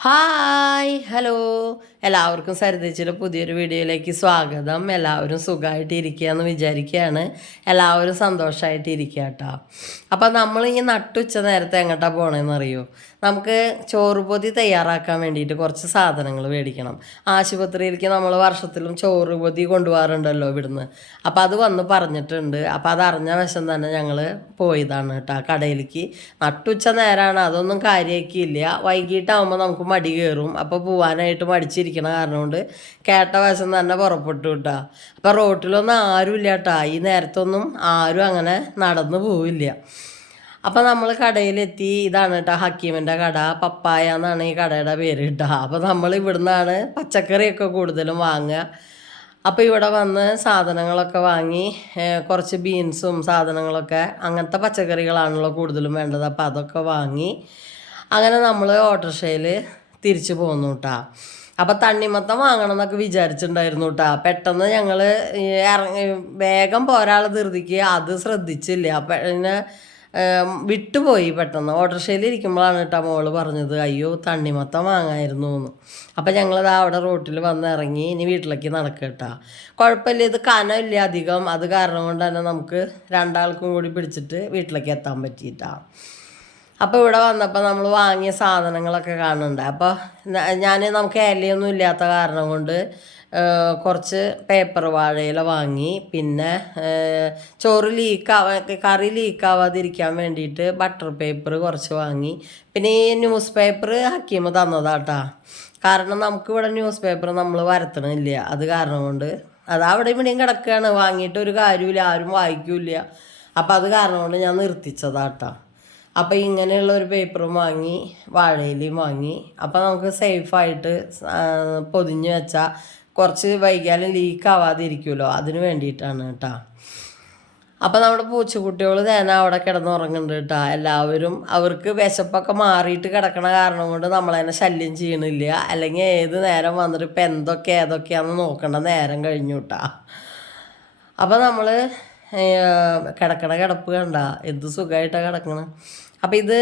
Hi hello. എല്ലാവർക്കും സരിതച്ചിയുടെ പുതിയൊരു വീഡിയോയിലേക്ക് സ്വാഗതം. എല്ലാവരും സുഖമായിട്ട് എന്ന് വിചാരിക്കുകയാണ്. എല്ലാവരും സന്തോഷമായിട്ട് ഇരിക്കുക കേട്ടോ അപ്പം നമ്മൾ ഈ നട്ടുച്ച നേരത്തെ എങ്ങോട്ടാണ് പോകണമെന്ന് അറിയോ നമുക്ക് ചോറ് പൊതി തയ്യാറാക്കാൻ വേണ്ടിയിട്ട് കുറച്ച് സാധനങ്ങൾ മേടിക്കണം. ആശുപത്രിയിലേക്ക് നമ്മൾ വർഷത്തിലും ചോറ് പൊതി കൊണ്ടുപോകാറുണ്ടല്ലോ ഇവിടുന്ന്. അപ്പോൾ അത് വന്ന് പറഞ്ഞിട്ടുണ്ട്. അപ്പോൾ അത് അറിഞ്ഞ വശം തന്നെ ഞങ്ങൾ പോയതാണ് കേട്ടോ. കടയിലേക്ക്. നട്ടുച്ച നേരമാണ് അതൊന്നും കാര്യമാക്കിയില്ല വൈകിട്ടാകുമ്പോൾ നമുക്ക് മടി കയറും അപ്പോൾ പോവാനായിട്ട് മടിച്ചിരിക്കണ കാരണം കൊണ്ട് കേട്ട വശം തന്നെ പുറപ്പെട്ടു കേട്ടോ. അപ്പോൾ റോട്ടിലൊന്നും ആരും ഇല്ല കേട്ടോ. ഈ നേരത്തൊന്നും ആരും അങ്ങനെ നടന്നു പോവില്ല. അപ്പോൾ നമ്മൾ കടയിലെത്തി. ഇതാണ് കേട്ടോ ഹക്കീമിന്റെ കട. പപ്പായ എന്നാണ് ഈ കടയുടെ പേര് കേട്ടോ അപ്പോൾ നമ്മൾ ഇവിടുന്നാണ് പച്ചക്കറിയൊക്കെ കൂടുതലും വാങ്ങുക. അപ്പോൾ ഇവിടെ വന്ന് സാധനങ്ങളൊക്കെ വാങ്ങി കുറച്ച് ബീൻസും സാധനങ്ങളൊക്കെ അങ്ങനത്തെ പച്ചക്കറികളാണല്ലോ കൂടുതലും വേണ്ടത്. അപ്പോൾ അതൊക്കെ വാങ്ങി അങ്ങനെ നമ്മൾ ഓട്ടോറിക്ഷയിൽ തിരിച്ചു പോന്നു കേട്ടോ അപ്പം തണ്ണിമത്തം വാങ്ങണം എന്നൊക്കെ വിചാരിച്ചിട്ടുണ്ടായിരുന്നു കേട്ടോ പെട്ടെന്ന് ഞങ്ങൾ ഇറങ്ങി വേഗം പോരാളെ ധൃതിക്ക് അത് ശ്രദ്ധിച്ചില്ല. അപ്പം വിട്ടുപോയി പെട്ടെന്ന്. ഓട്ടോറിക്ഷയിൽ ഇരിക്കുമ്പോഴാണ് കേട്ടോ മോൾ പറഞ്ഞത് അയ്യോ തണ്ണിമത്തം വാങ്ങായിരുന്നു എന്ന് അപ്പം ഞങ്ങളത് അവിടെ റോട്ടിൽ വന്ന് ഇറങ്ങി ഇനി വീട്ടിലേക്ക് നടക്കുക കേട്ടോ. കുഴപ്പമില്ല ഇത് കനമില്ല അധികം. അത് കാരണം കൊണ്ട് തന്നെ നമുക്ക് രണ്ടാൾക്കും കൂടി പിടിച്ചിട്ട് വീട്ടിലേക്ക് എത്താൻ പറ്റിയിട്ടാ. അപ്പോൾ ഇവിടെ വന്നപ്പോൾ നമ്മൾ വാങ്ങിയ സാധനങ്ങളൊക്കെ കാണുന്നുണ്ട്. അപ്പോൾ ഞാൻ നമുക്ക് ഇലയൊന്നും ഇല്ലാത്ത കാരണം കൊണ്ട് കുറച്ച് പേപ്പർ വാഴയില വാങ്ങി. പിന്നെ ചോറ് ലീക്കാവാ കറി ലീക്കാവാതിരിക്കാൻ വേണ്ടിയിട്ട് ബട്ടർ പേപ്പർ കുറച്ച് വാങ്ങി. പിന്നെ ഈ ന്യൂസ് പേപ്പർ ഹക്കീമ തന്നതാട്ടാ. കാരണം നമുക്ക് ഇവിടെ ന്യൂസ് പേപ്പർ നമ്മൾ വരത്തണില്ല. അത് കാരണം കൊണ്ട് അത് അവിടെ ഇവിടെയും കിടക്കുകയാണ്. വാങ്ങിയിട്ട് ഒരു കാര്യമില്ല ആരും വായിക്കൂല അപ്പം അത് കാരണം കൊണ്ട് ഞാൻ നിർത്തിച്ചതാട്ടാ. അപ്പം ഇങ്ങനെയുള്ള ഒരു പേപ്പറും വാങ്ങി വാഴയിലയും വാങ്ങി. അപ്പം നമുക്ക് സേഫായിട്ട് പൊതിഞ്ഞ് വെച്ചാൽ കുറച്ച് വൈകിയാലും ലീക്ക് ആവാതെ ഇരിക്കുമല്ലോ അതിന് വേണ്ടിയിട്ടാണ് കേട്ടോ. അപ്പോൾ നമ്മുടെ പൂച്ചക്കുട്ടികൾ തേന അവിടെ കിടന്നുറങ്ങുന്നുണ്ട് കേട്ടോ. എല്ലാവരും അവർക്ക് വിശപ്പൊക്കെ മാറിയിട്ട് കിടക്കണ കാരണം കൊണ്ട് നമ്മളതിനെ ശല്യം ചെയ്യണില്ല. അല്ലെങ്കിൽ ഏത് നേരം വന്നിട്ട് ഇപ്പം എന്തൊക്കെ ഏതൊക്കെയാണെന്ന് നോക്കേണ്ട നേരം കഴിഞ്ഞു കേട്ടോ. അപ്പോൾ നമ്മൾ കിടക്കണ കിടപ്പ് കണ്ട. എന്ത് സുഖമായിട്ടാണ് കിടക്കണത് അപ്പം ഇത്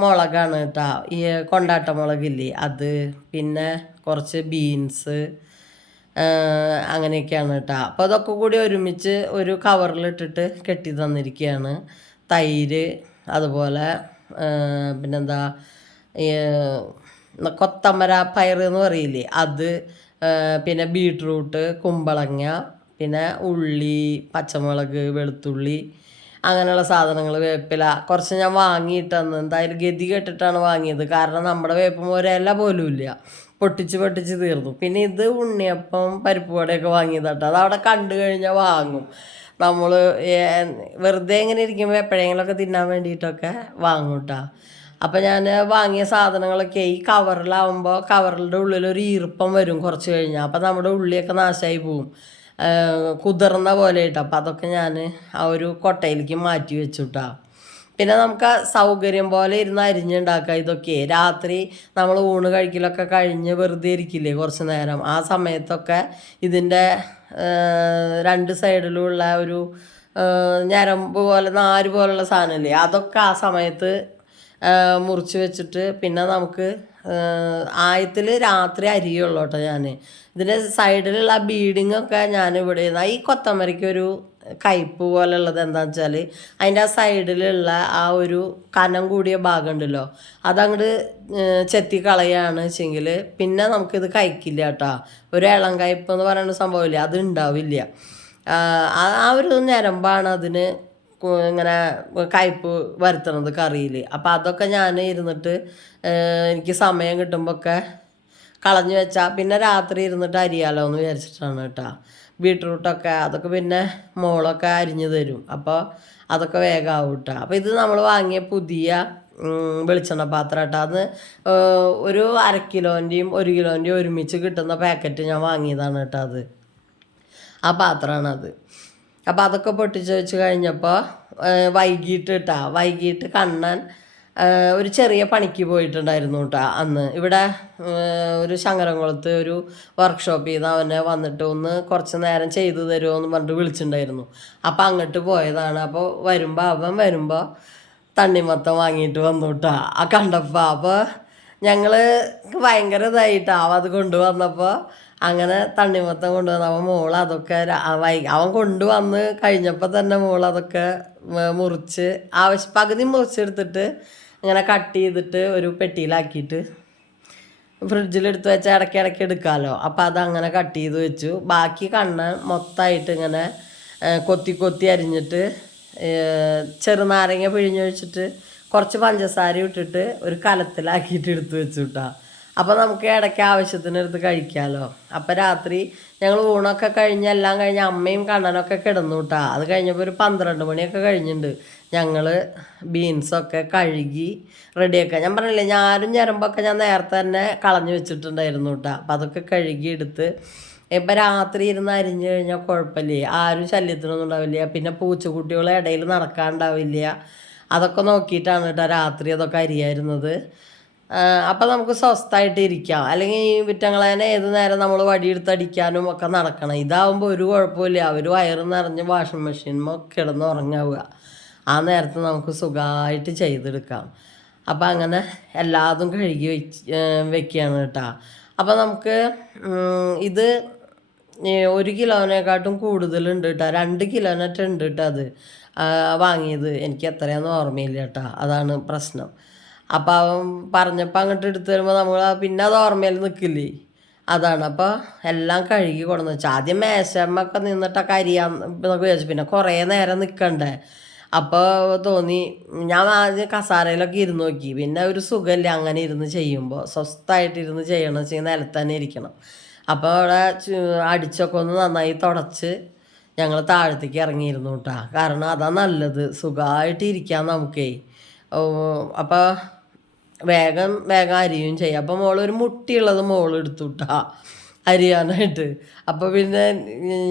മുളകാണ് കേട്ടോ. ഈ കൊണ്ടാട്ട മുളകില്ലേ അത്. പിന്നെ കുറച്ച് ബീൻസ് അങ്ങനെയൊക്കെയാണ് കേട്ടോ. അപ്പോൾ അതൊക്കെ കൂടി ഒരുമിച്ച് ഒരു കവറിലിട്ടിട്ട് കെട്ടി തന്നിരിക്കുകയാണ് തൈര് അതുപോലെ പിന്നെന്താ കൊത്തമര പയർ എന്ന് പറയില്ലേ? അത് പിന്നെ ബീട്രൂട്ട് കുമ്പളങ്ങ പിന്നെ ഉള്ളി പച്ചമുളക് വെളുത്തുള്ളി അങ്ങനെയുള്ള സാധനങ്ങൾ വേപ്പില. കുറച്ച് ഞാൻ വാങ്ങിയിട്ടെന്ന്. എന്തായാലും ഗതി കെട്ടിട്ടാണ് വാങ്ങിയത്. കാരണം നമ്മുടെ വേപ്പ് ഒരല പോലും ഇല്ല പൊട്ടിച്ച് പൊട്ടിച്ച് തീർന്നു. പിന്നെ ഇത് ഉണ്ണിയപ്പം പരിപ്പ് വടയൊക്കെ വാങ്ങിയതാട്ടോ. അത് അവിടെ കണ്ടു കഴിഞ്ഞാൽ വാങ്ങും. നമ്മൾ വെറുതെ ഇങ്ങനെ ഇരിക്കുമ്പോൾ എപ്പോഴെങ്കിലുമൊക്കെ തിന്നാൻ വേണ്ടിയിട്ടൊക്കെ വാങ്ങും കേട്ടോ അപ്പം ഞാൻ വാങ്ങിയ സാധനങ്ങളൊക്കെ ഈ കവറിലാവുമ്പോൾ കവറിന്റെ ഉള്ളിൽ ഒരു ഈർപ്പം വരും കുറച്ച് കഴിഞ്ഞാൽ അപ്പം നമ്മുടെ ഉള്ളിയൊക്കെ നാശമായി പോവും. കുതിർന്ന പോലെ കേട്ടോ അപ്പം അതൊക്കെ ഞാൻ ആ ഒരു കൊട്ടയിലേക്ക് മാറ്റി വെച്ചു കേട്ടോ പിന്നെ നമുക്ക് സൗകര്യം പോലെ ഇരുന്ന് അരിഞ്ഞുണ്ടാക്കുക ഇതൊക്കെ. രാത്രി നമ്മൾ ഊണ് കഴിക്കലൊക്കെ കഴിഞ്ഞ് വെറുതെ ഇരിക്കില്ലേ കുറച്ച് നേരം. ആ സമയത്തൊക്കെ ഇതിന്റെ രണ്ട് സൈഡിലുള്ള ഒരു ഞരമ്പ് പോലെ നാര് പോലുള്ള സാധനമില്ലേ? അതൊക്കെ ആ സമയത്ത് മുറിച്ച് വെച്ചിട്ട് പിന്നെ നമുക്ക് ആയത്തിൽ രാത്രി അരിയുള്ളൂ കേട്ടോ ഞാൻ ഇതിന്റെ സൈഡിലുള്ള ബീഡിങ്ങൊക്കെ ഞാൻ ഇവിടെ ഈ കൊത്തമരയ്ക്ക് കയ്പ് പോലെ ഉള്ളത് എന്താണെന്ന് വെച്ചാൽ അതിന്റെ ആ സൈഡിലുള്ള ആ ഒരു കനം കൂടിയ ഭാഗം ഉണ്ടല്ലോ അതങ്ങോട്ട് ചെത്തി കളയാണ് വെച്ചെങ്കിൽ പിന്നെ നമുക്കിത് കഴിക്കില്ല കേട്ടോ. ഒരു ഇളം കയ്പ് എന്ന് പറയുന്ന സംഭവമില്ല അത് ഉണ്ടാവില്ല. ആ ഒരു ഞരമ്പാണ് അതിന് ഇങ്ങനെ കയ്പ് വരുത്തണത് കറിയിൽ അപ്പോൾ അതൊക്കെ ഞാൻ ഇരുന്നിട്ട് എനിക്ക് സമയം കിട്ടുമ്പോഴൊക്കെ കളഞ്ഞു വെച്ചാൽ പിന്നെ രാത്രി ഇരുന്നിട്ട് അരിയാലോ എന്ന് വിചാരിച്ചിട്ടാണ് കേട്ടോ. ബീട്രൂട്ടൊക്കെ അതൊക്കെ പിന്നെ മോളൊക്കെ അരിഞ്ഞു തരും. അപ്പോൾ അതൊക്കെ വേഗമാവും കേട്ടോ അപ്പോൾ ഇത് നമ്മൾ വാങ്ങിയ പുതിയ വെളിച്ചെണ്ണ പാത്രം കേട്ടോ അത് ഒരു അര കിലോന്റെയും ഒരു കിലോന്റെയും ഒരുമിച്ച് കിട്ടുന്ന പാക്കറ്റ് ഞാൻ വാങ്ങിയതാണ് കേട്ടോ അത്. ആ പാത്രമാണത് അപ്പോൾ അതൊക്കെ പൊട്ടിച്ച് വെച്ച് കഴിഞ്ഞപ്പോൾ വൈകിട്ട് കേട്ടോ വൈകിട്ട് കണ്ണൻ ഒരു ചെറിയ പണിക്ക് പോയിട്ടുണ്ടായിരുന്നു കേട്ടോ അന്ന് ഇവിടെ ഒരു ശങ്കരംകുളത്ത് ഒരു വർക്ക്ഷോപ്പ് നിന്ന് അവനെ വന്നിട്ട് ഒന്ന് കുറച്ച് നേരം ചെയ്തു തരുമോ എന്ന് പറഞ്ഞിട്ട് വിളിച്ചിട്ടുണ്ടായിരുന്നു. അപ്പോൾ അങ്ങോട്ട് പോയതാണ്. അപ്പോൾ വരുമ്പോൾ അവൻ വരുമ്പോൾ തണ്ണിമത്തം വാങ്ങിയിട്ട് വന്നു കേട്ടോ ആ കണ്ടപ്പോൾ അപ്പോൾ ഞങ്ങൾ ഭയങ്കര ഇതായിട്ടാവും അത് കൊണ്ടുവന്നപ്പോൾ അങ്ങനെ തണ്ണിമത്തം കൊണ്ടുവന്ന് അവൻ മോൾ അതൊക്കെ അവൻ കൊണ്ടുവന്ന് കഴിഞ്ഞപ്പോൾ തന്നെ മോൾ അതൊക്കെ മുറിച്ച് ആവശ്യ പകുതി മുറിച്ചെടുത്തിട്ട് ഇങ്ങനെ കട്ട് ചെയ്തിട്ട് ഒരു പെട്ടിയിലാക്കിയിട്ട് ഫ്രിഡ്ജിലെടുത്ത് വെച്ച് ഇടയ്ക്ക് ഇടയ്ക്ക് എടുക്കാമല്ലോ അപ്പോൾ അതങ്ങനെ അങ്ങനെ കട്ട് ചെയ്ത് വെച്ചു. ബാക്കി കണ്ണ് മൊത്തമായിട്ട് ഇങ്ങനെ കൊത്തി കൊത്തി അരിഞ്ഞിട്ട് ചെറുനാരങ്ങ പിഴിഞ്ഞൊഴിച്ചിട്ട് കുറച്ച് പഞ്ചസാര ഇട്ടിട്ട് ഒരു കലത്തിലാക്കിയിട്ട് എടുത്ത് വെച്ചു കേട്ടോ അപ്പോൾ നമുക്ക് ഇടയ്ക്ക് ആവശ്യത്തിനെടുത്ത് കഴിക്കാമല്ലോ അപ്പോൾ രാത്രി ഞങ്ങൾ ഊണൊക്കെ കഴിഞ്ഞ് എല്ലാം കഴിഞ്ഞ് അമ്മയും കണ്ണനൊക്കെ കിടന്നു കേട്ടോ അത് കഴിഞ്ഞപ്പോൾ ഒരു പന്ത്രണ്ട് മണിയൊക്കെ കഴിഞ്ഞിട്ടുണ്ട് ഞങ്ങൾ ബീൻസൊക്കെ കഴുകി റെഡിയാക്കുക ഞാൻ പറഞ്ഞില്ലേ ഞാനും ഞരമ്പൊക്കെ ഞാൻ നേരത്തെ തന്നെ കളഞ്ഞു വെച്ചിട്ടുണ്ടായിരുന്നു കേട്ടോ അപ്പം അതൊക്കെ കഴുകി എടുത്ത് ഇപ്പം രാത്രി ഇരുന്ന് അരിഞ്ഞു കഴിഞ്ഞാൽ കുഴപ്പമില്ലേ ആരും ശല്യത്തിനൊന്നും ഉണ്ടാവില്ല പിന്നെ പൂച്ചക്കുട്ടികളെ ഇടയിൽ നടക്കാണ്ടാവില്ല അതൊക്കെ നോക്കിയിട്ടാണ് കേട്ടോ രാത്രി അതൊക്കെ അരിയായിരുന്നത്. അപ്പം നമുക്ക് സ്വസ്ഥമായിട്ട് ഇരിക്കാം. അല്ലെങ്കിൽ ഈ വിറ്റങ്ങളേനെ ഏത് നേരം നമ്മൾ വടിയെടുത്തടിക്കാനും ഒക്കെ നടക്കണം. ഇതാവുമ്പോൾ ഒരു കുഴപ്പമില്ല അവർ വയറ് നിറഞ്ഞ് വാഷിംഗ് മെഷീനുമ്പോൾ കിടന്ന് ഉറങ്ങാവുക. ആ നേരത്ത് നമുക്ക് സുഖമായിട്ട് ചെയ്തെടുക്കാം. അപ്പം അങ്ങനെ എല്ലാതും കഴുകി വെച്ച് വെക്കുകയാണ് കേട്ടോ. അപ്പം നമുക്ക് ഇത് ഒരു കിലോനെക്കാട്ടും കൂടുതലുണ്ട് കേട്ടോ. രണ്ട് കിലോനറ്റ് ഉണ്ട് കേട്ടോ അത് വാങ്ങിയത്. എനിക്ക് എത്രയാണെന്ന് ഓർമ്മയില്ല കേട്ടോ. അതാണ് പ്രശ്നം. അപ്പോൾ അവൻ പറഞ്ഞപ്പോൾ അങ്ങോട്ട് എടുത്തു വരുമ്പോൾ നമ്മൾ പിന്നെ അത് ഓർമ്മയിൽ നിൽക്കില്ലേ അതാണ്. അപ്പോൾ എല്ലാം കഴുകി കൊണ്ടുവന്ന് വെച്ചാൽ ആദ്യം മേശമ്മൊക്കെ നിന്നിട്ടൊക്കെ അരിയാൻ എന്നൊക്കെ വിചാരിച്ചു. പിന്നെ കുറേ നേരം നിൽക്കണ്ടേ അപ്പോൾ തോന്നി ഞാൻ ആദ്യം കസാരയിലൊക്കെ ഇരുന്ന് നോക്കി. പിന്നെ ഒരു സുഖമില്ല അങ്ങനെ ഇരുന്ന് ചെയ്യുമ്പോൾ സ്വസ്ഥമായിട്ട് ഇരുന്ന് ചെയ്യണം വെച്ചാൽ നിലത്ത് തന്നെ ഇരിക്കണം. അപ്പോൾ അവിടെ അടിച്ചൊക്കെ ഒന്ന് നന്നായി തുടച്ച് ഞങ്ങൾ താഴത്തേക്ക് ഇറങ്ങിയിരുന്നു കേട്ടോ. കാരണം അതാ നല്ലത്. സുഖമായിട്ട് ഇരിക്കാൻ നമുക്കേ. അപ്പോൾ വേഗം വേഗം അരിയും ചെയ്യാം. അപ്പം മോൾ ഒരു മുട്ടിയുള്ളത് മോൾ എടുത്തു കേട്ടാ അരിയാനായിട്ട്. അപ്പോൾ പിന്നെ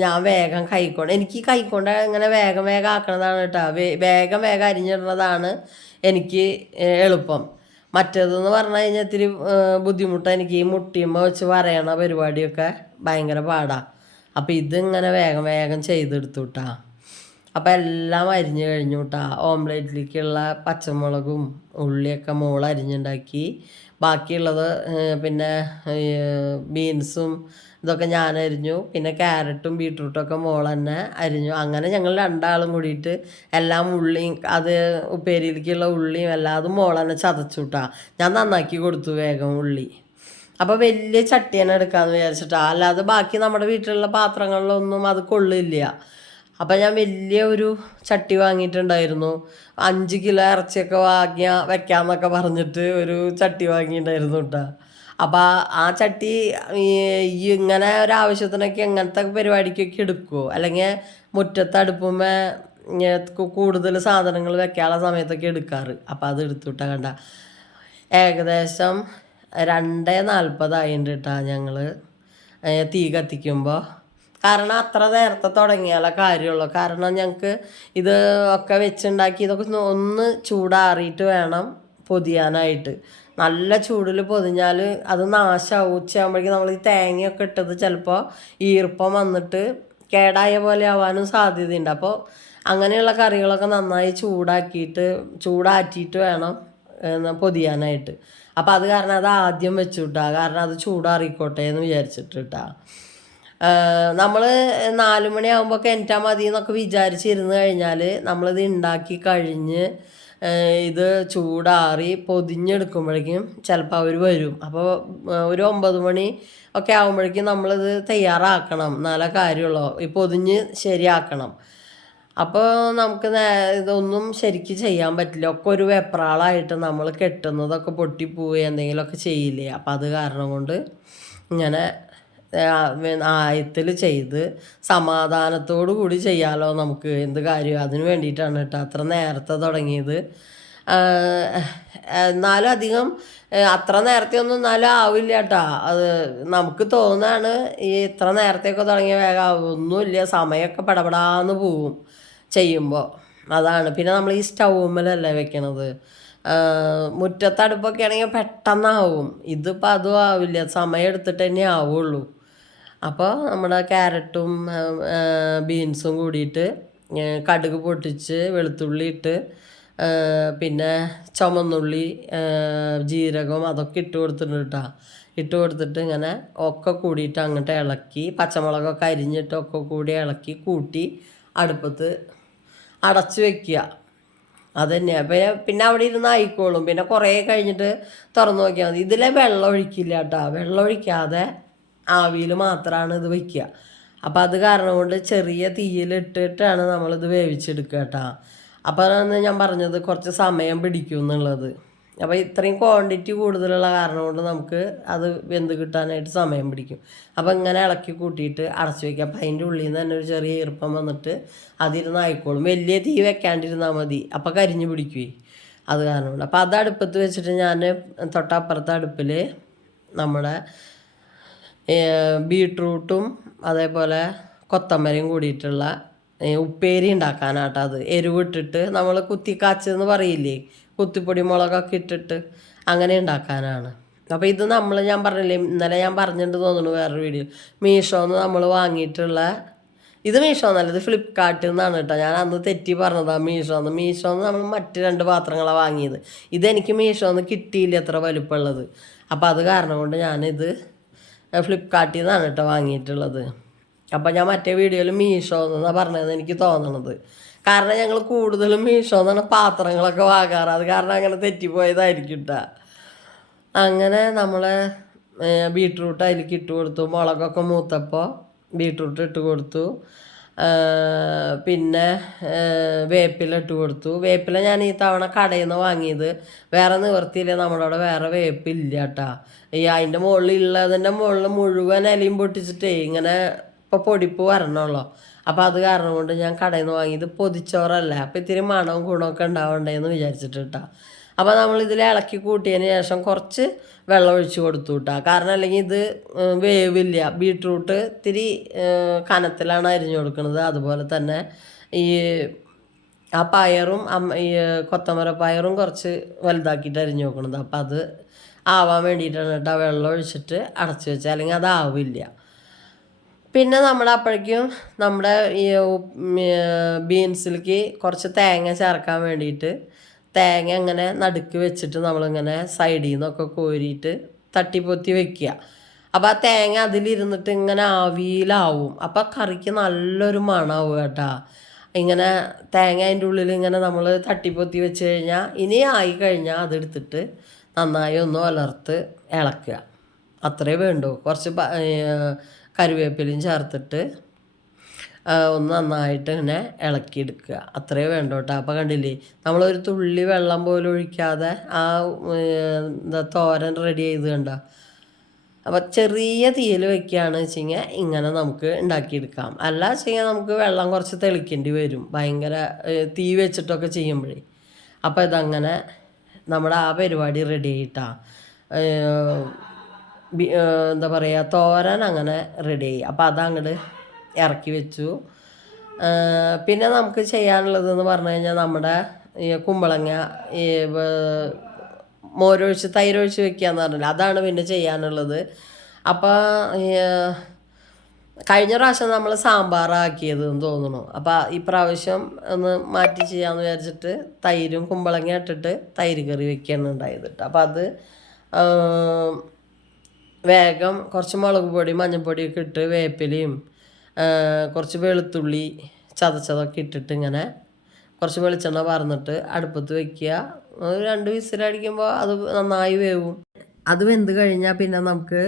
ഞാൻ വേഗം കൈക്കൊണ്ട് എനിക്ക് കൈക്കൊണ്ട് ഇങ്ങനെ വേഗം വേഗം ആക്കണതാണ് കേട്ടോ. വേഗം വേഗം അരിഞ്ഞിടുന്നതാണ് എനിക്ക് എളുപ്പം. മറ്റേതെന്ന് പറഞ്ഞു കഴിഞ്ഞാൽ ഇത്തിരി ബുദ്ധിമുട്ടാണ് എനിക്ക് ഈ മുട്ടിയുമ്പോൾ വെച്ച് പറയണ പരിപാടിയൊക്കെ ഭയങ്കര പാടാണ് അപ്പോൾ ഇതിങ്ങനെ വേഗം വേഗം ചെയ്തെടുത്തു കേട്ടാ അപ്പോൾ എല്ലാം അരിഞ്ഞു കഴിഞ്ഞു കേട്ടാ ഓംലേറ്റിലേക്കുള്ള പച്ചമുളകും ഉള്ളിയൊക്കെ മോൾ അരിഞ്ഞുണ്ടാക്കി. ബാക്കിയുള്ളത് പിന്നെ ബീൻസും ഇതൊക്കെ ഞാൻ അരിഞ്ഞു. പിന്നെ ക്യാരറ്റും ബീട്രൂട്ടും ഒക്കെ മോൾ തന്നെ അരിഞ്ഞു. അങ്ങനെ ഞങ്ങൾ രണ്ടാളും കൂടിയിട്ട് എല്ലാം ഉള്ളിയും അത് ഉപ്പേരിയിലേക്കുള്ള ഉള്ളിയും എല്ലാം അതും മോൾ തന്നെ ചതച്ചു കേട്ടാ ഞാൻ നന്നാക്കി കൊടുത്തു വേഗം ഉള്ളി. അപ്പോൾ വലിയ ചട്ടി ചട്ടിയാണ് എടുക്കാമെന്ന് വിചാരിച്ചിട്ടാ. അല്ലാതെ ബാക്കി നമ്മുടെ വീട്ടിലുള്ള പാത്രങ്ങളിലൊന്നും അത് കൊള്ളില്ല. അപ്പം ഞാൻ വലിയ ഒരു ചട്ടി വാങ്ങിയിട്ടുണ്ടായിരുന്നു. അഞ്ച് കിലോ ഇറച്ചിയൊക്കെ വാങ്ങിയ വെക്കാമെന്നൊക്കെ പറഞ്ഞിട്ട് ഒരു ചട്ടി വാങ്ങിയിട്ടുണ്ടായിരുന്നു കേട്ടോ അപ്പോൾ ആ ചട്ടി ഇങ്ങനെ ഒരു ആവശ്യത്തിനൊക്കെ എങ്ങനത്തെ പരിപാടിക്കൊക്കെ എടുക്കുമോ അല്ലെങ്കിൽ മുറ്റത്ത് അടുപ്പുമ്മേ കൂടുതൽ സാധനങ്ങൾ വെക്കാനുള്ള സമയത്തൊക്കെ എടുക്കാറ്. അപ്പോൾ അത് എടുത്തുവിട്ടാ കണ്ട. ഏകദേശം രണ്ടേ നാൽപ്പതായിട്ടുണ്ട് കേട്ടോ ഞങ്ങൾ തീ കത്തിക്കുമ്പോൾ കാരണം അത്ര നേരത്തെ തുടങ്ങിയാലേ കാര്യമുള്ളൂ. കാരണം ഞങ്ങൾക്ക് ഇത് ഒക്കെ വെച്ചുണ്ടാക്കി ഇതൊക്കെ ഒന്ന് ചൂടാറിയിട്ട് വേണം പൊതിയാനായിട്ട്. നല്ല ചൂടിൽ പൊതിഞ്ഞാൽ അത് നാശമാവും ഉച്ചയാകുമ്പോഴേക്കും നമ്മൾ ഈ തേങ്ങയൊക്കെ ഇട്ടത് ചിലപ്പോൾ ഈർപ്പം വന്നിട്ട് കേടായ പോലെ ആവാനും സാധ്യതയുണ്ട്. അപ്പോൾ അങ്ങനെയുള്ള കറികളൊക്കെ നന്നായി ചൂടാക്കിയിട്ട് ചൂടാറ്റിയിട്ട് വേണം പൊതിയാനായിട്ട്. അപ്പോൾ അത് കാരണം അത് ആദ്യം വെച്ചു കിട്ടുക കാരണം അത് ചൂടാറിക്കോട്ടെ എന്ന് വിചാരിച്ചിട്ട് കിട്ടാ നമ്മൾ നാല് മണിയാകുമ്പോൾ കിണറ്റാൽ മതി എന്നൊക്കെ വിചാരിച്ചിരുന്ന് കഴിഞ്ഞാൽ നമ്മളിത് ഉണ്ടാക്കി കഴിഞ്ഞ് ഇത് ചൂടാറി പൊതിഞ്ഞെടുക്കുമ്പോഴേക്കും ചിലപ്പോൾ അവർ വരും. അപ്പോൾ ഒരു ഒമ്പത് മണി ഒക്കെ ആകുമ്പോഴേക്കും നമ്മളിത് തയ്യാറാക്കണം. എന്നാലേ കാര്യമുള്ളൂ ഈ പൊതിഞ്ഞ് ശരിയാക്കണം. അപ്പോൾ നമുക്ക് ഇതൊന്നും ശരിക്ക് ചെയ്യാൻ പറ്റില്ല. ഒക്കെ ഒരു വെപ്രാളായിട്ട് നമ്മൾ കെട്ടുന്നതൊക്കെ പൊട്ടിപ്പോവുക എന്തെങ്കിലുമൊക്കെ ചെയ്യില്ലേ? അപ്പോൾ അത് കാരണം കൊണ്ട് ഇങ്ങനെ ആയത്തിൽ ചെയ്ത് സമാധാനത്തോടു കൂടി ചെയ്യാലോ നമുക്ക്. എന്ത് കാര്യം അതിന് വേണ്ടിയിട്ടാണ് കേട്ടോ അത്ര നേരത്തെ തുടങ്ങിയത്. എന്നാലും അധികം അത്ര നേരത്തെ ഒന്നും എന്നാലും ആവില്ല കേട്ടോ. അത് നമുക്ക് തോന്നാണ് ഈ ഇത്ര നേരത്തെയൊക്കെ തുടങ്ങിയ വേഗം. ഒന്നുമില്ല സമയമൊക്കെ പടപടാന്ന് പോവും ചെയ്യുമ്പോൾ. അതാണ്. പിന്നെ നമ്മൾ ഈ സ്റ്റൗമ്മലല്ലേ വെക്കണത്. മുറ്റത്തടുപ്പൊക്കെ ആണെങ്കിൽ പെട്ടെന്നാവും. ഇതിപ്പോൾ അതും ആവില്ല. സമയം എടുത്തിട്ട് തന്നെ ആവുള്ളൂ. അപ്പോൾ നമ്മുടെ ക്യാരറ്റും ബീൻസും കൂടിയിട്ട് കടുക് പൊട്ടിച്ച് വെളുത്തുള്ളി ഇട്ട് പിന്നെ ചുമന്നുള്ളി ജീരകം അതൊക്കെ ഇട്ട് കൊടുത്തിട്ടുണ്ട് കേട്ടോ ഇട്ട് കൊടുത്തിട്ട് ഇങ്ങനെ ഒക്കെ കൂടിയിട്ട് അങ്ങോട്ട് ഇളക്കി പച്ചമുളകൊക്കെ അരിഞ്ഞിട്ട് ഒക്കെ കൂടി ഇളക്കി കൂട്ടി അടുപ്പത്ത് അടച്ച് വെക്കുക. അതന്നെ. അപ്പം പിന്നെ അവിടെ ഇരുന്ന് ആയിക്കോളും. പിന്നെ കുറേ കഴിഞ്ഞിട്ട് തുറന്നു നോക്കിയാൽ മതി. ഇതിലെ വെള്ളം ഒഴിക്കില്ല കേട്ടോ വെള്ളം ഒഴിക്കാതെ ആവിയിൽ മാത്രമാണ് ഇത് വയ്ക്കുക അപ്പോൾ അത് കാരണം കൊണ്ട് ചെറിയ തീയിലിട്ടിട്ടാണ് നമ്മളിത് വേവിച്ചെടുക്കുക കേട്ടോ അപ്പോൾ ഞാൻ പറഞ്ഞത് കുറച്ച് സമയം പിടിക്കും എന്നുള്ളത് അപ്പോൾ ഇത്രയും ക്വാണ്ടിറ്റി കൂടുതലുള്ള കാരണം കൊണ്ട് നമുക്ക് അത് വെന്ത് കിട്ടാനായിട്ട് സമയം പിടിക്കും. അപ്പോൾ ഇങ്ങനെ ഇളക്കി കൂട്ടിയിട്ട് അടച്ചു വയ്ക്കുക അപ്പം അതിന്റെ ഉള്ളിൽ നിന്ന് തന്നെ ഒരു ചെറിയ ഈർപ്പം വന്നിട്ട് അതിരുന്ന് ആയിക്കോളും. വലിയ തീ വെക്കാണ്ടിരുന്നാൽ മതി. അപ്പോൾ കരിഞ്ഞു പിടിക്കുവേ. അത് കാരണം കൊണ്ട്. അപ്പോൾ അത് അടുപ്പത്ത് വെച്ചിട്ട് ഞാൻ തൊട്ടപ്പുറത്തെ അടുപ്പിൽ നമ്മുടെ ബീട്രൂട്ടും അതേപോലെ കൊത്തമ്പരയും കൂടിയിട്ടുള്ള ഉപ്പേരി ഉണ്ടാക്കാനാട്ടോ അത്. എരിവിട്ടിട്ട് നമ്മൾ കുത്തിക്കാച്ചെന്ന് പറയില്ലേ? കുത്തിപ്പൊടി മുളകൊക്കെ ഇട്ടിട്ട് അങ്ങനെ ഉണ്ടാക്കാനാണ്. അപ്പോൾ ഇത് നമ്മൾ ഞാൻ പറഞ്ഞില്ലേ ഇന്നലെ ഞാൻ പറഞ്ഞിട്ട് തോന്നുന്നു വേറൊരു വീഡിയോ. മീഷോന്ന് നമ്മൾ വാങ്ങിയിട്ടുള്ള ഇത് മീഷോ എന്നല്ല ഇത് ഫ്ലിപ്കാർട്ടിൽ നിന്നാണ് കേട്ടോ. ഞാൻ അന്ന് തെറ്റി പറഞ്ഞതാണ് മീഷോ എന്ന് മീഷോ എന്ന് നമ്മൾ മറ്റ് രണ്ട് പാത്രങ്ങളാണ് വാങ്ങിയത്. ഇതെനിക്ക് മീഷോ എന്ന് കിട്ടിയില്ല എത്ര വലുപ്പമുള്ളത്. അപ്പോൾ അത് കാരണം കൊണ്ട് ഞാനിത് ഫ്ലിപ്കാർട്ടിൽ നിന്നാണ് കേട്ടോ വാങ്ങിയിട്ടുള്ളത്. അപ്പോൾ ഞാൻ മറ്റേ വീഡിയോയിൽ മീഷോ എന്നാണ് പറഞ്ഞതെന്ന് എനിക്ക് തോന്നണത്. കാരണം ഞങ്ങൾ കൂടുതലും മീഷോ എന്നാണ് പാത്രങ്ങളൊക്കെ വാങ്ങാറ്. അത് കാരണം അങ്ങനെ തെറ്റിപ്പോയതായിരിക്കും കേട്ടോ അങ്ങനെ നമ്മൾ ബീട്രൂട്ട് അതിലേക്ക് ഇട്ട് കൊടുത്തു. മുളകൊക്കെ മൂത്തപ്പോൾ ബീട്രൂട്ട് ഇട്ട് കൊടുത്തു. പിന്നെ വേപ്പില ഇട്ട് കൊടുത്തു. വേപ്പില ഞാൻ ഈ തവണ കടയിൽ നിന്ന് വാങ്ങിയത്. വേറെ നിവർത്തിയില്ല. നമ്മുടെ അവിടെ വേറെ വേപ്പില്ല കേട്ടാ ഈ അതിന്റെ മുകളിൽ ഉള്ളതിന്റെ മുകളിൽ മുഴുവൻ ഇലയും പൊട്ടിച്ചിട്ടേ ഇങ്ങനെ ഇപ്പോൾ പൊടിപ്പ് വരണമല്ലോ അപ്പോൾ അത് കാരണം കൊണ്ട് ഞാൻ കടയിൽ നിന്ന് വാങ്ങിയത് പൊതിച്ചോറല്ല അപ്പോൾ ഇത്തിരി മണവും ഗുണമൊക്കെ ഉണ്ടാവണ്ടേ എന്ന് വിചാരിച്ചിട്ട് കേട്ടോ അപ്പോൾ നമ്മൾ ഇതിൽ ഇളക്കി കൂട്ടിയതിന് ശേഷം കുറച്ച് വെള്ളം ഒഴിച്ച് കൊടുത്തു കേട്ടോ കാരണം അല്ലെങ്കിൽ ഇത് വേവില്ല. ബീട്രൂട്ട് ഇത്തിരി കനത്തിലാണ് അരിഞ്ഞു കൊടുക്കുന്നത് അതുപോലെ തന്നെ ഈ ആ പയറും ഈ കൊത്തമര പയറും കുറച്ച് വലുതാക്കിയിട്ട് അരിഞ്ഞു നോക്കണത് അപ്പം അത് ആവാൻ വേണ്ടിയിട്ടാണ് കേട്ടോ വെള്ളം ഒഴിച്ചിട്ട് അടച്ചു വെച്ചാൽ അല്ലെങ്കിൽ അതാവില്ല പിന്നെ നമ്മൾ അപ്പോഴേക്കും നമ്മുടെ ഈ ബീൻസിലേക്ക് കുറച്ച് തേങ്ങ ചേർക്കാൻ വേണ്ടിയിട്ട് തേങ്ങ അങ്ങനെ നടുക്ക് വെച്ചിട്ട് നമ്മളിങ്ങനെ സൈഡിൽ നിന്നൊക്കെ കോരിയിട്ട് തട്ടിപ്പൊത്തി വെക്കുക. അപ്പോൾ ആ തേങ്ങ അതിലിരുന്നിട്ട് ഇങ്ങനെ ആവിയിലാവും. അപ്പോൾ കറിക്ക് നല്ലൊരു മണമാവും കേട്ടോ. ഇങ്ങനെ തേങ്ങ അതിന്റെ ഉള്ളിൽ ഇങ്ങനെ നമ്മൾ തട്ടിപ്പൊത്തി വെച്ച് കഴിഞ്ഞാൽ ഇനി ആയി കഴിഞ്ഞാൽ അതെടുത്തിട്ട് നന്നായി ഒന്ന് ഒലർത്ത് ഇളക്കുക. അത്രേ വേണ്ടൂ. കുറച്ച് കറിവേപ്പിലയും ചേർത്തിട്ട് ഒന്ന് നന്നായിട്ട് ഇങ്ങനെ ഇളക്കിയെടുക്കുക. അത്രേ വേണ്ട കേട്ടോ. അപ്പം കണ്ടില്ലേ നമ്മളൊരു തുള്ളി വെള്ളം പോലും ഒഴിക്കാതെ ആ എന്താ തോരൻ റെഡി ചെയ്ത് കണ്ട? അപ്പം ചെറിയ തീയിൽ വെക്കുകയാണ് കഴിഞ്ഞാൽ ഇങ്ങനെ നമുക്ക് ഉണ്ടാക്കിയെടുക്കാം. അല്ല വെച്ച് കഴിഞ്ഞാൽ നമുക്ക് വെള്ളം കുറച്ച് തെളിക്കേണ്ടി വരും. ഭയങ്കര തീ വെച്ചിട്ടൊക്കെ ചെയ്യുമ്പോഴേ. അപ്പോൾ ഇതങ്ങനെ നമ്മുടെ ആ പരിപാടി റെഡി ആയിട്ടാ. എന്താ പറയുക തോരൻ അങ്ങനെ റെഡി ആയി. അപ്പോൾ അതങ്ങോട്ട് ഇറക്കി വെച്ചു. പിന്നെ നമുക്ക് ചെയ്യാനുള്ളതെന്ന് പറഞ്ഞു കഴിഞ്ഞാൽ നമ്മുടെ ഈ കുമ്പളങ്ങ ഈ മോരൊഴിച്ച് തൈരൊഴിച്ച് വെക്കുക എന്ന് പറഞ്ഞില്ല? അതാണ് പിന്നെ ചെയ്യാനുള്ളത്. അപ്പോൾ കഴിഞ്ഞ പ്രാവശ്യം നമ്മൾ സാമ്പാറാക്കിയത് എന്ന് തോന്നുന്നു. അപ്പോൾ ഈ പ്രാവശ്യം ഒന്ന് മാറ്റി ചെയ്യാമെന്ന് വിചാരിച്ചിട്ട് തൈരും കുമ്പളങ്ങ ഇട്ടിട്ട് തൈര് കറി വെക്കുകയാണ് ഉണ്ടായത് കേട്ടോ അപ്പോൾ അത് വേഗം കുറച്ച് മുളക് പൊടി മഞ്ഞൾപ്പൊടിയൊക്കെ ഇട്ട് വേപ്പിലയും കുറച്ച് വെളുത്തുള്ളി ചതച്ചതൊക്കെ ഇട്ടിട്ട് ഇങ്ങനെ കുറച്ച് വെളിച്ചെണ്ണ പറന്നിട്ട് അടുപ്പത്ത് വെക്കുക. രണ്ട് വിസിലടിക്കുമ്പോൾ അത് നന്നായി വേവും. അത് വെന്ത് കഴിഞ്ഞാൽ പിന്നെ നമുക്ക്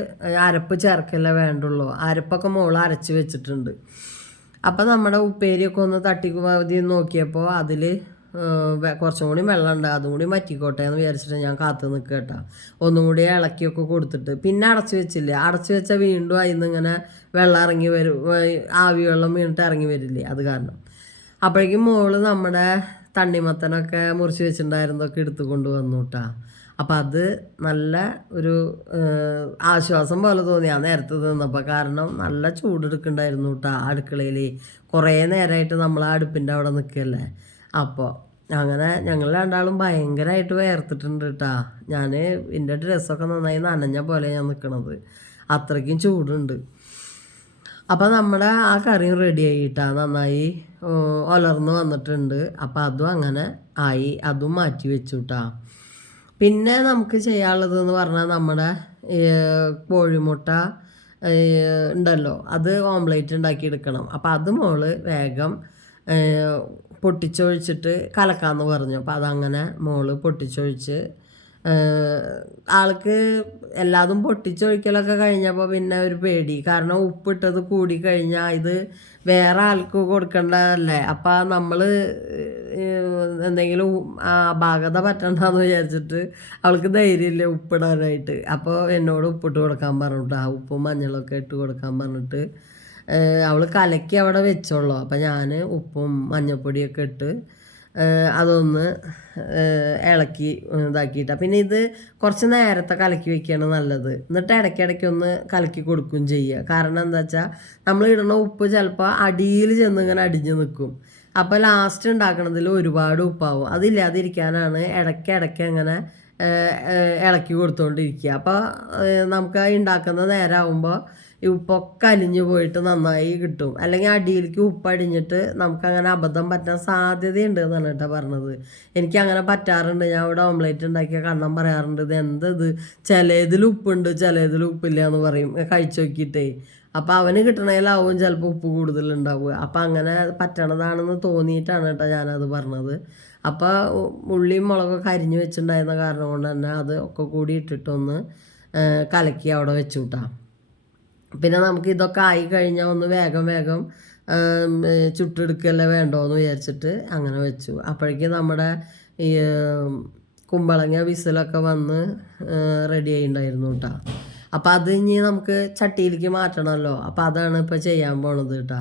അരപ്പ് ചേർക്കല്ലേ വേണ്ടുള്ളൂ. അരപ്പൊക്കെ മുകളിൽ അരച്ച് വെച്ചിട്ടുണ്ട്. അപ്പം നമ്മുടെ ഉപ്പേരിയൊക്കെ ഒന്ന് തട്ടി പകുതി നോക്കിയപ്പോൾ അതിൽ കുറച്ചും കൂടി വെള്ളമുണ്ട് അതും കൂടി മറ്റിക്കോട്ടെ എന്ന് വിചാരിച്ചിട്ട് ഞാൻ കാത്തു നിൽക്കുക കേട്ടോ. ഒന്നും കൂടി ഇളക്കിയൊക്കെ കൊടുത്തിട്ട്. പിന്നെ അടച്ചു വെച്ചില്ലേ? അടച്ചു വെച്ചാൽ വീണ്ടും അതിൽ നിന്ന് ഇങ്ങനെ വെള്ളം ഇറങ്ങി വരും. ആവി വെള്ളം വീണിട്ട് ഇറങ്ങി വരില്ലേ? അത് കാരണം. അപ്പോഴേക്കും മോൾ നമ്മുടെ തണ്ണിമത്തനൊക്കെ മുറിച്ച് വെച്ചിട്ടുണ്ടായിരുന്നതൊക്കെ എടുത്തു കൊണ്ടുവന്നു കേട്ടാ. അപ്പം അത് നല്ല ഒരു ആശ്വാസം പോലെ തോന്നി. ആ നേരത്തെ നിന്നപ്പോൾ കാരണം നല്ല ചൂടെടുക്കണ്ടായിരുന്നു കേട്ടോ ആ അടുക്കളയിൽ കുറേ നേരമായിട്ട് നമ്മൾ ആ അടുപ്പിന്റെ അവിടെ നിൽക്കുകയല്ലേ അപ്പോൾ അങ്ങനെ ഞങ്ങൾ രണ്ടാളും ഭയങ്കരമായിട്ട് വേർത്തിട്ടുണ്ട് കേട്ടാ ഞാൻ എന്റെ ഡ്രസ്സൊക്കെ നന്നായി നനഞ്ഞ പോലെ ഞാൻ നിൽക്കണത് അത്രയ്ക്കും ചൂടുണ്ട്. അപ്പം നമ്മുടെ ആ കറിയും റെഡി ആയിട്ടാ നന്നായി ഒലർന്ന് വന്നിട്ടുണ്ട്. അപ്പം അതും അങ്ങനെ ആയി. അതും മാറ്റി വെച്ചു കേട്ടാ പിന്നെ നമുക്ക് ചെയ്യാനുള്ളത് എന്ന് പറഞ്ഞാൽ നമ്മുടെ കോഴിമുട്ട ഉണ്ടല്ലോ. അത് ഓംലേറ്റ് ഉണ്ടാക്കി എടുക്കണം. അപ്പോൾ അത് മോൾ വേഗം പൊട്ടിച്ചൊഴിച്ചിട്ട് കലക്കാമെന്ന് പറഞ്ഞു. അപ്പോൾ അതങ്ങനെ മോൾ പൊട്ടിച്ചൊഴിച്ച് ആൾക്ക് എല്ലാതും പൊട്ടിച്ചൊഴിക്കലൊക്കെ കഴിഞ്ഞപ്പോൾ പിന്നെ ഒരു പേടി. കാരണം ഉപ്പിട്ടത് കൂടി കഴിഞ്ഞാൽ ഇത് വേറെ ആൾക്ക് കൊടുക്കേണ്ടതല്ലേ? അപ്പം നമ്മൾ എന്തെങ്കിലും അപാകത പറ്റണ്ടെന്ന് വിചാരിച്ചിട്ട് അവൾക്ക് ധൈര്യമില്ല ഉപ്പിടാനായിട്ട്. അപ്പോൾ എന്നോട് ഉപ്പിട്ട് കൊടുക്കാൻ പറഞ്ഞിട്ട് ആ ഉപ്പും മഞ്ഞളൊക്കെ ഇട്ട് കൊടുക്കാൻ പറഞ്ഞിട്ട് അവൾ കലക്കി അവിടെ വെച്ചോളൂ. അപ്പം ഞാൻ ഉപ്പും മഞ്ഞൾപ്പൊടിയൊക്കെ ഇട്ട് അതൊന്ന് ഇളക്കി ഇതാക്കിയിട്ട്. പിന്നെ ഇത് കുറച്ച് നേരത്തെ കലക്കി വെക്കുകയാണ് നല്ലത്. എന്നിട്ട് ഇടയ്ക്കിടയ്ക്ക് ഒന്ന് കലക്കി കൊടുക്കുകയും ചെയ്യുക കാരണം എന്താ വെച്ചാൽ നമ്മൾ ഇടുന്ന ഉപ്പ് ചിലപ്പോൾ അടിയിൽ ചെന്ന് ഇങ്ങനെ അടിഞ്ഞ് നിൽക്കും അപ്പോൾ ലാസ്റ്റ് ഉണ്ടാക്കണതിൽ ഒരുപാട് ഉപ്പാവും. അതില്ലാതിരിക്കാനാണ് ഇടയ്ക്ക് ഇടയ്ക്ക് അങ്ങനെ ഇളക്കി കൊടുത്തുകൊണ്ടിരിക്കുക അപ്പോൾ നമുക്ക് ഉണ്ടാക്കുന്ന നേരമാകുമ്പോൾ ഉപ്പൊക്കെ അലിഞ്ഞു പോയിട്ട് നന്നായി കിട്ടും. അല്ലെങ്കിൽ അടിയിലേക്ക് ഉപ്പ് അടിഞ്ഞിട്ട് നമുക്കങ്ങനെ അബദ്ധം പറ്റാൻ സാധ്യതയുണ്ട് എന്നാണ് കേട്ടോ പറഞ്ഞത്. എനിക്ക് അങ്ങനെ പറ്റാറുണ്ട്. ഞാൻ ഇവിടെ ഓംലേറ്റ് ഉണ്ടാക്കിയ കണ്ണം പറയാറുണ്ട്. ഇത് എന്ത് ഇത്? ചിലതിൽ ഉപ്പുണ്ട് ചിലതിൽ ഉപ്പില്ല എന്ന് പറയും. കഴിച്ചു നോക്കിയിട്ടേ. അപ്പോൾ അവന് കിട്ടണേലാവും ചിലപ്പോൾ ഉപ്പ് കൂടുതലുണ്ടാവുക. അപ്പോൾ അങ്ങനെ പറ്റണതാണെന്ന് തോന്നിയിട്ടാണ് കേട്ടോ ഞാനത് പറഞ്ഞത്. അപ്പോൾ ഉള്ളിയും മുളകൊക്കെ അരിഞ്ഞു വെച്ചിട്ടുണ്ടായിരുന്ന കാരണം കൊണ്ട് തന്നെ അത് ഒക്കെ കൂടി ഇട്ടിട്ടൊന്ന് കലക്കി അവിടെ വെച്ചു കൂട്ടാം പിന്നെ നമുക്ക് ഇതൊക്കെ ആയി കഴിഞ്ഞാൽ ഒന്ന് വേഗം വേഗം ചുട്ടെടുക്കല്ലേ വേണ്ടോ എന്ന് വിചാരിച്ചിട്ട് അങ്ങനെ വെച്ചു. അപ്പോഴേക്കും നമ്മുടെ ഈ കുമ്പളങ്ങ വിസിലൊക്കെ വന്ന് റെഡി ആയിണ്ടായിരുന്നു കേട്ടോ അപ്പോൾ അത് ഇനി നമുക്ക് ചട്ടിയിലേക്ക് മാറ്റണമല്ലോ അപ്പോൾ അതാണ് ഇപ്പോൾ ചെയ്യാൻ പോണത് കേട്ടോ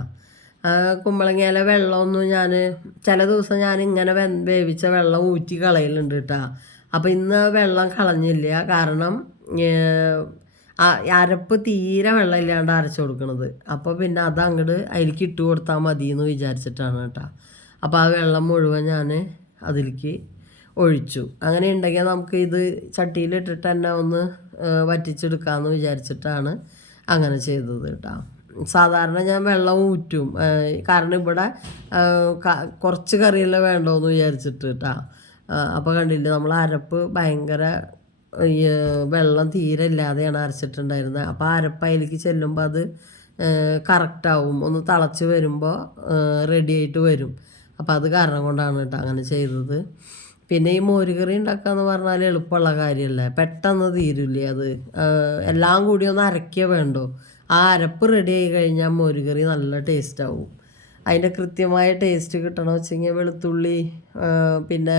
കുമ്പളങ്ങയിലെ വെള്ളമൊന്നും ഞാൻ ചില ദിവസം ഞാൻ ഇങ്ങനെ വെ വേവിച്ച വെള്ളം ഊറ്റി കളയലുണ്ട് കേട്ടോ അപ്പോൾ ഇന്ന് വെള്ളം കളഞ്ഞില്ല. കാരണം അരപ്പ് തീരെ വെള്ളമില്ലാണ്ട് അരച്ചു കൊടുക്കണത്. അപ്പോൾ പിന്നെ അത് അങ്ങോട്ട് അതിലേക്ക് ഇട്ട് കൊടുത്താൽ മതി എന്ന് വിചാരിച്ചിട്ടാണ് കേട്ടോ. അപ്പോൾ ആ വെള്ളം മുഴുവൻ ഞാൻ അതിലേക്ക് ഒഴിച്ചു. അങ്ങനെ ഉണ്ടെങ്കിൽ നമുക്ക് ഇത് ചട്ടിയിലിട്ടിട്ട് തന്നെ ഒന്ന് വറ്റിച്ചെടുക്കാമെന്ന് വിചാരിച്ചിട്ടാണ് അങ്ങനെ ചെയ്തത് കേട്ടോ. സാധാരണ ഞാൻ വെള്ളം ഊറ്റും. കാരണം ഇവിടെ കുറച്ച് കറിയെല്ലാം കറിയല്ലേ വേണ്ടോന്ന് വിചാരിച്ചിട്ട് കേട്ടോ. അപ്പോൾ കണ്ടില്ലേ നമ്മൾ അരപ്പ് ഭയങ്കര വെള്ളം തീരെ ഇല്ലാതെയാണ് അരച്ചിട്ടുണ്ടായിരുന്നത്. അപ്പോൾ ആ അരപ്പ് അതിലേക്ക് ചെല്ലുമ്പോൾ അത് കറക്റ്റാവും ഒന്ന് തിളച്ച് വരുമ്പോൾ റെഡി ആയിട്ട് വരും. അപ്പോൾ അത് കാരണം കൊണ്ടാണ് കേട്ടോ അങ്ങനെ ചെയ്തത്. പിന്നെ ഈ മോരുകറി ഉണ്ടാക്കുക എന്ന് പറഞ്ഞാൽ എളുപ്പമുള്ള കാര്യമല്ലേ? പെട്ടെന്ന് തീരില്ലേ അത്? എല്ലാം കൂടി ഒന്ന് അരക്കുക വേണ്ടോ? ആ അരപ്പ് റെഡി ആയി കഴിഞ്ഞാൽ മോരുകറി നല്ല ടേസ്റ്റ് ആവും. അതിന്റെ കൃത്യമായ ടേസ്റ്റ് കിട്ടണമെന്ന് വെച്ചെങ്കിൽ വെളുത്തുള്ളി പിന്നെ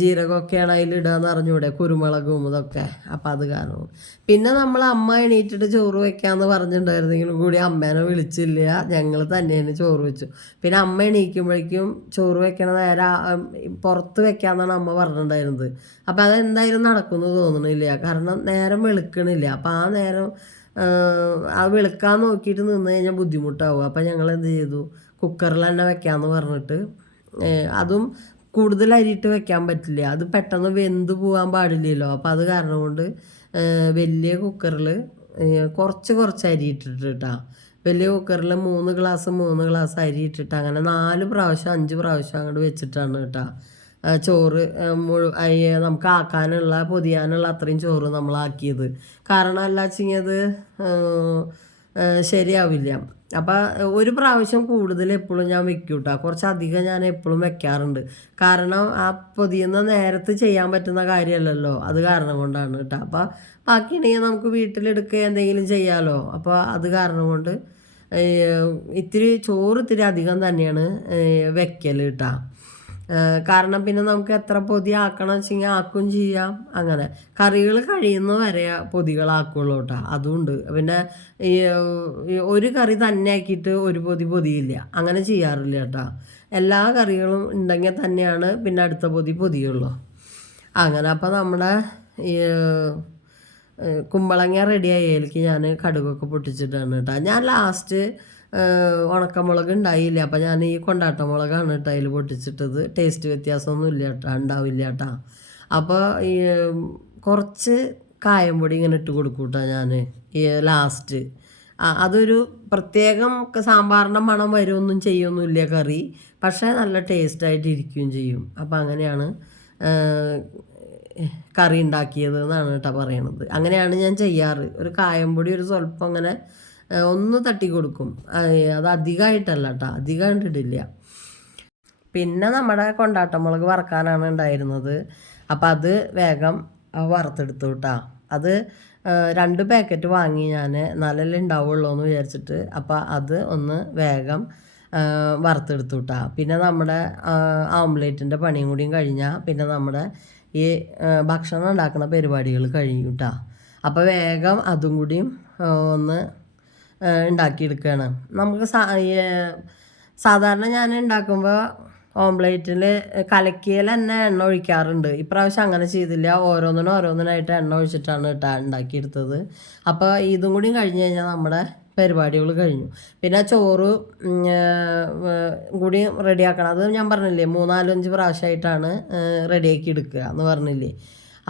ജീരകമൊക്കെയാണ് അതിലിടാന്ന് അറിഞ്ഞൂടെ കുരുമുളകും ഇതൊക്കെ. അപ്പം അത് കാരണം. പിന്നെ നമ്മൾ അമ്മ എണീറ്റിട്ട് ചോറ് വെക്കാമെന്ന് പറഞ്ഞിട്ടുണ്ടായിരുന്നെങ്കിലും കൂടി അമ്മേനെ വിളിച്ചില്ല. ഞങ്ങൾ തന്നെയാണ് ചോറ് വെച്ചു. പിന്നെ അമ്മ എണീക്കുമ്പോഴേക്കും ചോറ് വെക്കണ നേരെ പുറത്ത് വെക്കാമെന്നാണ് അമ്മ പറഞ്ഞിട്ടുണ്ടായിരുന്നത് അപ്പം അതെന്തായാലും നടക്കുമെന്ന് തോന്നണില്ല. കാരണം നേരം വെളുക്കണില്ല. അപ്പം ആ നേരം ആ വെളുക്കാൻ നോക്കിയിട്ട് നിന്ന് കഴിഞ്ഞാൽ ബുദ്ധിമുട്ടാവും. അപ്പം ഞങ്ങൾ എന്ത് ചെയ്തു? കുക്കറിൽ തന്നെ വെക്കാമെന്ന് പറഞ്ഞിട്ട് അതും കൂടുതൽ അരിയിട്ട് വെക്കാൻ പറ്റില്ല. അത് പെട്ടെന്ന് വെന്ത് പോകാൻ പാടില്ലല്ലോ. അപ്പോൾ അത് കാരണം കൊണ്ട് വലിയ കുക്കറിൽ കുറച്ച് കുറച്ച് അരി ഇട്ടിട്ട് കേട്ടോ വലിയ കുക്കറിൽ മൂന്ന് ഗ്ലാസ് മൂന്ന് ഗ്ലാസ് അരി ഇട്ടിട്ട് അങ്ങനെ നാല് പ്രാവശ്യം അഞ്ച് പ്രാവശ്യം അങ്ങോട്ട് വെച്ചിട്ടാണ് കേട്ടോ ചോറ് മുഴു നമുക്ക് ആക്കാനുള്ള പൊതിയാനുള്ള അത്രയും ചോറ് നമ്മളാക്കിയത്. കാരണം അല്ല വെച്ചെങ്കിൽ ശരിയാവില്ല. അപ്പം ഒരു പ്രാവശ്യം കൂടുതൽ എപ്പോഴും ഞാൻ വെക്കും കേട്ടോ കുറച്ചധികം ഞാൻ എപ്പോഴും വെക്കാറുണ്ട്. കാരണം ആ പൊതിയുന്ന നേരത്ത് ചെയ്യാൻ പറ്റുന്ന കാര്യമല്ലല്ലോ. അത് കാരണം കൊണ്ടാണ് കേട്ടോ. അപ്പം ബാക്കിയുണ്ടെങ്കിൽ നമുക്ക് വീട്ടിലെടുക്കുക എന്തെങ്കിലും ചെയ്യാമല്ലോ അപ്പോൾ അത് കാരണം കൊണ്ട് ഇത്തിരി ചോറ് ഇത്തിരി അധികം തന്നെയാണ് വെക്കൽ കേട്ടോ. കാരണം പിന്നെ നമുക്ക് എത്ര പൊതി ആക്കണം വെച്ചെങ്കിൽ ആക്കും ചെയ്യാം. അങ്ങനെ. കറികൾ കഴിയുന്ന വരെ പൊതികളാക്കുള്ളൂ കേട്ടോ. അതുണ്ട്. പിന്നെ ഈ ഒരു കറി തന്നെ ആക്കിയിട്ട് ഒരു പൊതി പൊതിയില്ല. അങ്ങനെ ചെയ്യാറില്ല കേട്ടോ. എല്ലാ കറികളും ഉണ്ടെങ്കിൽ തന്നെയാണ് പിന്നെ അടുത്ത പൊതി പൊതിയുള്ളൂ. അങ്ങനെ അപ്പോൾ നമ്മുടെ ഈ കുമ്പളങ്ങ റെഡി ആയതിലേക്ക് ഞാൻ കടുകൊക്കെ പൊട്ടിച്ചിട്ടാണ് കേട്ടോ. ഞാൻ ലാസ്റ്റ് ഉണക്കമുളക് ഉണ്ടായില്ല അപ്പം ഞാൻ ഈ കൊണ്ടാട്ട മുളകാണ് കേട്ടോ അതിൽ പൊട്ടിച്ചിട്ടത്. ടേസ്റ്റ് വ്യത്യാസമൊന്നും ഇല്ല കേട്ടോ ഉണ്ടാവില്ല കേട്ടോ അപ്പോൾ ഈ കുറച്ച് കായം പൊടി ഇങ്ങനെ ഇട്ട് കൊടുക്കും കേട്ടോ ഞാൻ ഈ ലാസ്റ്റ്. അതൊരു പ്രത്യേകം സാമ്പാറിന്റെ മണം വരുമൊന്നും ചെയ്യൊന്നുമില്ല കറി. പക്ഷേ നല്ല ടേസ്റ്റായിട്ട് ഇരിക്കുകയും ചെയ്യും. അപ്പം അങ്ങനെയാണ് കറി ഉണ്ടാക്കിയത് എന്നാണ് കേട്ടോ പറയണത്. അങ്ങനെയാണ് ഞാൻ ചെയ്യാറ്. ഒരു കായം പൊടി ഒരു സ്വല്പം അങ്ങനെ ഒന്ന് തട്ടി കൊടുക്കും. അത് അധികമായിട്ടല്ല കേട്ടോ അധികം കണ്ടിട്ടില്ല പിന്നെ നമ്മുടെ കൊണ്ടാട്ടമുളക് വറക്കാനാണ് ഉണ്ടായിരുന്നത് അപ്പം അത് വേഗം വറുത്തെടുത്തു കേട്ടോ അത് രണ്ട് പാക്കറ്റ് വാങ്ങി ഞാൻ നല്ല ഉണ്ടാവുള്ളൂ എന്ന് വിചാരിച്ചിട്ട് അപ്പം അത് ഒന്ന് വേഗം വറുത്തെടുത്തു കേട്ടോ പിന്നെ നമ്മുടെ ഓംലേറ്റിന്റെ പണിയും കൂടിയും കഴിഞ്ഞാൽ പിന്നെ നമ്മുടെ ഈ ഭക്ഷണം ഉണ്ടാക്കുന്ന പരിപാടികൾ കഴിയും കേട്ടോ അപ്പോൾ വേഗം അതും കൂടിയും ഒന്ന് ഉണ്ടാക്കിയെടുക്കുകയാണ് നമുക്ക് സാധാരണ ഞാൻ ഉണ്ടാക്കുമ്പോൾ ഓംപ്ലേറ്റിൽ കലക്കിയിൽ തന്നെ എണ്ണ ഒഴിക്കാറുണ്ട്. ഇപ്രാവശ്യം അങ്ങനെ ചെയ്തില്ല. ഓരോന്നിനും ഓരോന്നിനായിട്ട് എണ്ണ ഒഴിച്ചിട്ടാണ് കേട്ടോ ഉണ്ടാക്കിയെടുത്തത്. അപ്പോൾ ഇതും കൂടി കഴിഞ്ഞ് കഴിഞ്ഞാൽ നമ്മുടെ പരിപാടികൾ കഴിഞ്ഞു. പിന്നെ ചോറ് കൂടി റെഡി കൂടി റെഡിയാക്കണം. അത് ഞാൻ പറഞ്ഞില്ലേ മൂന്നാലഞ്ച് പ്രാവശ്യമായിട്ടാണ് റെഡിയാക്കി എടുക്കുക എന്ന് പറഞ്ഞില്ലേ.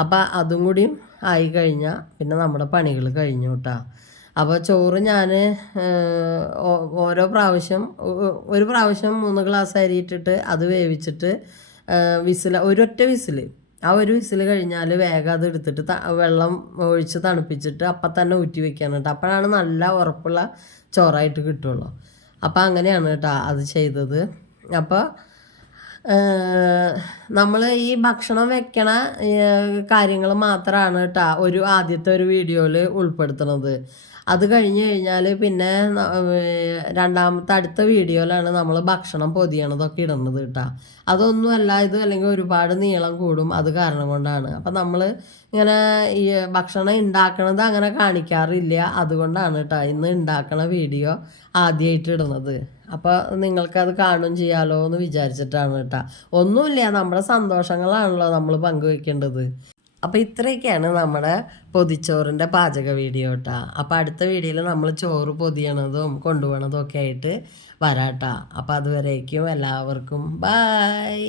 അപ്പോൾ അതും കൂടിയും ആയി കഴിഞ്ഞാൽ പിന്നെ നമ്മുടെ പണികൾ കഴിഞ്ഞു കേട്ടോ. അപ്പോൾ ചോറ് ഞാൻ ഓരോ പ്രാവശ്യം ഒരു പ്രാവശ്യം മൂന്ന് ഗ്ലാസ് അരി ഇട്ടിട്ട് അത് വേവിച്ചിട്ട് വിസിൽ ഒരൊറ്റ വിസിൽ ആ ഒരു വിസിൽ കഴിഞ്ഞാൽ വേഗം അത് എടുത്തിട്ട് വെള്ളം ഒഴിച്ച് തണുപ്പിച്ചിട്ട് അപ്പം തന്നെ ഊറ്റി വെക്കാണ് കേട്ടോ അപ്പോഴാണ് നല്ല ഉറപ്പുള്ള ചോറായിട്ട് കിട്ടുള്ളൂ. അപ്പോൾ അങ്ങനെയാണ് കേട്ടോ അത് ചെയ്തത്. അപ്പോൾ നമ്മൾ ഈ ഭക്ഷണം വെക്കണ കാര്യങ്ങൾ മാത്രമാണ് കേട്ടോ ഒരു ആദ്യത്തെ ഒരു വീഡിയോയിൽ ഉൾപ്പെടുത്തുന്നത് അത് കഴിഞ്ഞ് കഴിഞ്ഞാൽ പിന്നെ രണ്ടാമത്തെ അടുത്ത വീഡിയോയിലാണ് നമ്മൾ ഭക്ഷണം പൊതിയണതൊക്കെ ഇടുന്നത് കേട്ടോ അതൊന്നുമല്ല ഇത് അല്ലെങ്കിൽ ഒരുപാട് നീളം കൂടും അത് കാരണം കൊണ്ടാണ്. അപ്പം നമ്മൾ ഇങ്ങനെ ഈ ഭക്ഷണം ഉണ്ടാക്കണത് അങ്ങനെ കാണിക്കാറില്ല. അതുകൊണ്ടാണ് കേട്ടോ ഇന്ന് ഉണ്ടാക്കണ വീഡിയോ ആദ്യമായിട്ട് ഇടുന്നത്. അപ്പോൾ നിങ്ങൾക്കത് കാണും ചെയ്യാലോ എന്ന് വിചാരിച്ചിട്ടാണ് കേട്ടോ ഒന്നുമില്ല നമ്മുടെ സന്തോഷങ്ങളാണല്ലോ നമ്മൾ പങ്കുവെക്കേണ്ടത്. അപ്പോൾ ഇത്രയൊക്കെയാണ് നമ്മുടെ പൊതിച്ചോറിന്റെ പാചക വീഡിയോ കേട്ടോ അപ്പോൾ അടുത്ത വീഡിയോയിൽ നമ്മൾ ചോറ് പൊതിയണതും കൊണ്ടുപോകണതും ഒക്കെ ആയിട്ട് വരാട്ടാ അപ്പോൾ അതുവരേക്കും എല്ലാവർക്കും ബായ്.